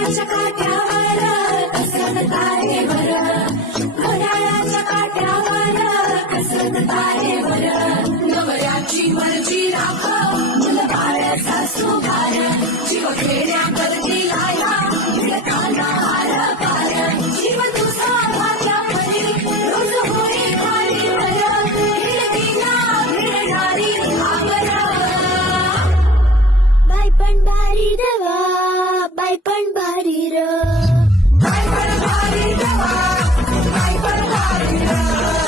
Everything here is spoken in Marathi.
घड्याळाच्या काट्यावर कसरत तारेवर, घड्याळाच्या काट्यावर कसरत तारेवर, नवऱ्याची मर्जी राख मुलबाळ सासू घाल, जीव खेड्या करती लाया विळकाला हार पार, जीव तुझा भाग्या परी रोज होई खाली वर, हिरवीला मिळणारी आवर. बाई पण भारी देवा, बाई पण भारी र, बाई पण भारी देवा, बाई पण भारी र.